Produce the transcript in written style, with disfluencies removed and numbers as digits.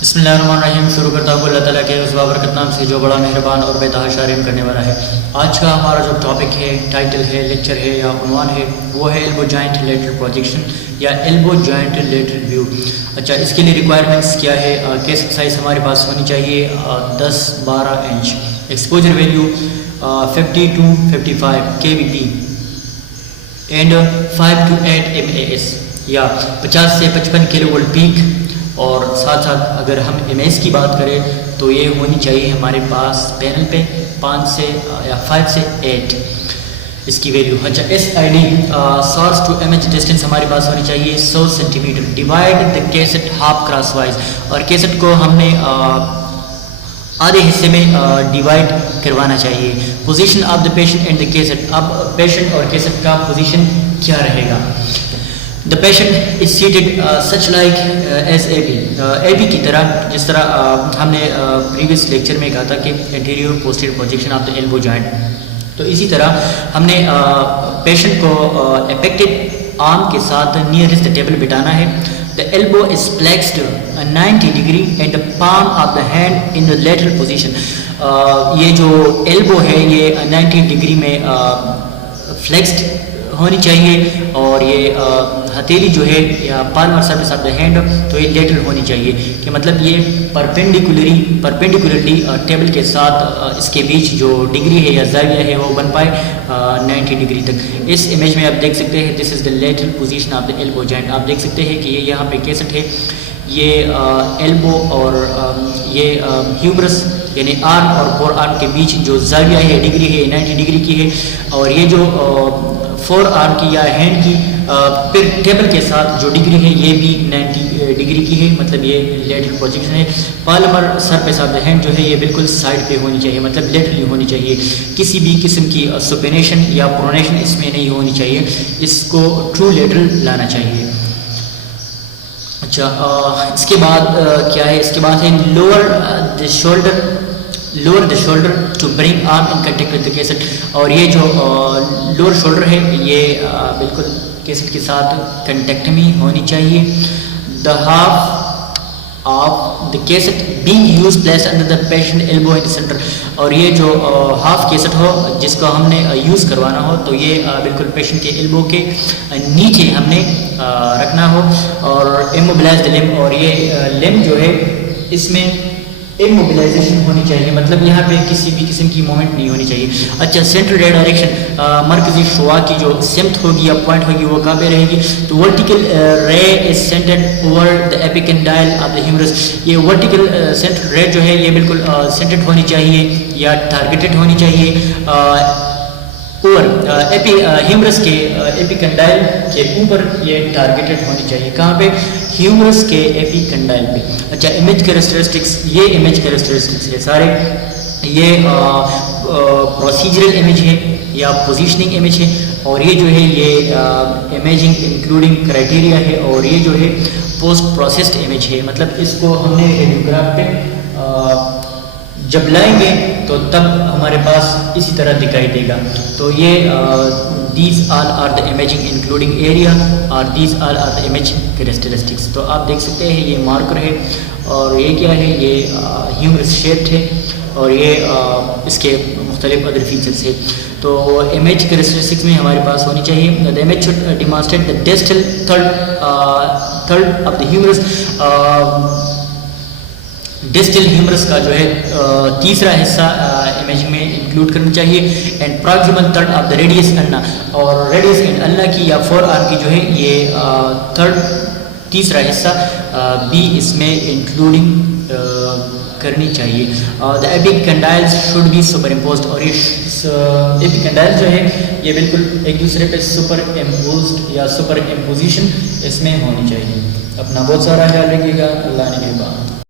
بسم اللہ الرحمن الرحیم. شروع کرتا ہوں اللہ تعالیٰ کے اس بابرکت نام سے جو بڑا مہربان اور بے تحاشا رحم کرنے والا ہے. آج کا ہمارا جو ٹاپک ہے، ٹائٹل ہے، لیکچر ہے یا عنوان ہے، وہ ہے ایلبو جوائنٹ لیٹرل پروجیکشن یا ایلبو جوائنٹ لیٹرل ویو. اچھا، اس کے لیے ریکوائرمنٹس کیا ہے؟ کیس سائز ہمارے پاس ہونی چاہیے 10-12 inch, exposure value 50 to 55 kVp and 5 to 8 MAS یا 50 سے 55 کلو وولٹ پیک. اور ساتھ ساتھ اگر ہم MS کی بات کریں تو یہ ہونی چاہیے ہمارے پاس پینل پہ 5 سے یا 5 سے 8 اس کی ویلیو. اچھا، SID source to image distance ہمارے پاس ہونی چاہیے 100 centimetre. Divide the cassette half crosswise, اور کیسٹ کو ہم نے آدھے حصے میں ڈیوائڈ کروانا چاہیے. Position of the patient and the cassette, اب پیشنٹ اور کیسٹ کا پوزیشن کیا رہے گا؟ The patient is seated such like as AB کی طرح، جس طرح ہم نے پریویس لیکچر میں کہا تھا کہ anterior posterior projection of the elbow joint. تو اسی طرح ہم نے پیشنٹ کو افیکٹڈ آرم کے ساتھ نیئرسٹ ٹیبل بٹھانا ہے. The elbow is flexed 90 degree and the palm of the hand in the lateral position. یہ جو elbow ہے یہ 90 ڈگری میں flexed ہونی چاہیے، اور یہ ہتھیلی جو ہے یا Palmer surface of the hand تو یہ لیٹرل ہونی چاہیے، کہ مطلب یہ پرپینڈیکولرلی ٹیبل کے ساتھ اس کے بیچ جو ڈگری ہے یا زاویہ ہے وہ بن پائے 90 ڈگری تک. اس امیج میں آپ دیکھ سکتے ہیں this is the lateral position of the elbow joint. آپ دیکھ سکتے ہیں کہ یہ یہاں پہ کیسٹ ہے، یہ ایلبو اور یہ ہیومرس یعنی آرم اور فور آرم کے بیچ جو زاویہ ہے ڈگری ہے 90 ڈگری کی ہے، اور یہ جو فور آرم کی یا ہینڈ کی پھر ٹیبل کے ساتھ جو ڈگری ہے یہ بھی 90 ڈگری کی ہے، مطلب یہ لیٹرل پروجیکشن ہے. Palmer surface of the hand جو ہے یہ بالکل سائڈ پہ ہونی چاہیے، مطلب لیٹرلی ہونی چاہیے. کسی بھی قسم کی سپینیشن یا پرونیشن اس میں نہیں ہونی چاہیے، اس کو ٹرو لیٹرل لانا چاہیے. اچھا، اس کے بعد کیا ہے؟ اس کے بعد ہے lower the shoulder to bring arm in contact with the cassette. اور یہ جو لوور شولڈر ہے یہ بالکل کیسٹ کے ساتھ کنٹیکٹ میں ہونی چاہیے. The half of the cassette being use place under the patient elbow in centre. اور یہ جو ہاف کیسٹ ہو جس کو ہم نے یوز کروانا ہو تو یہ بالکل پیشنٹ کے ایلبو کے نیچے ہم نے رکھنا ہو. اور ایموبلائزڈ لمب، اور یہ لمب جو ہے اس میں ایموبلائزیشن ہونی چاہیے، مطلب یہاں پہ کسی بھی قسم کی مومنٹ نہیں ہونی چاہیے. اچھا، سینٹرل رے ڈائریکشن، مرکزی شعاع کی جو سمت ہوگی یا پوائنٹ ہوگی وہ کہاں پہ رہے گی؟ تو vertical ray is centred over the epicondyle of the humerus. یہ ورٹیکل سینٹرل رے جو ہے یہ بالکل سینٹرڈ ہونی چاہیے یا ٹارگیٹڈ ہونی چاہیے اوور ہیومرس کے ایپیکنڈائل کے اوپر یہ ٹارگیٹڈ ہونی چاہیے. کہاں پہ؟ ہیومرس کے ایپیکنڈائل پہ. اچھا، امیج کیریکٹرسٹکس، یہ امیج کیریکٹرسٹکس ہے سارے. یہ پروسیجرل امیج ہے یا پوزیشننگ امیج ہے، اور یہ جو ہے یہ امیجنگ انکلوڈنگ کرائٹیریا ہے، اور یہ جو ہے پوسٹ پروسیسڈ امیج ہے. مطلب اس کو ہم نے ریڈیوگراف پہ جب لائیں گے تو تب ہمارے پاس اسی طرح دکھائی دے گا. تو یہ these all are the imaging including area or these all are the image characteristics. تو آپ دیکھ سکتے ہیں یہ مارکر ہے، اور یہ کیا ہے؟ یہ ہیومرس شیپڈ ہے، اور یہ اس کے مختلف ادر فیچرس ہے. تو امیج کیریکٹرسٹکس میں ہمارے پاس ہونی چاہیے the image should demonstrate the distal third of the humerus. Distil humorous کا جو ہے تیسرا حصہ امیج میں انکلوڈ کرنا چاہیے. And proximal third of the radius ulna, اور ریڈیس اینڈ النا کی یا فور آرم کی جو ہے یہ تیسرا حصہ بھی اس میں انکلوڈنگ کرنی چاہیے. دا ایپیکنڈائلز شوڈ بی سپر امپوزڈ، اور یہ ایپیکنڈائل جو ہے یہ بالکل ایک دوسرے پہ سپر امپوزڈ یا سپر امپوزیشن اس میں ہونی چاہیے. اپنا بہت سارا خیال رکھیے گا. اللہ نے کے بعد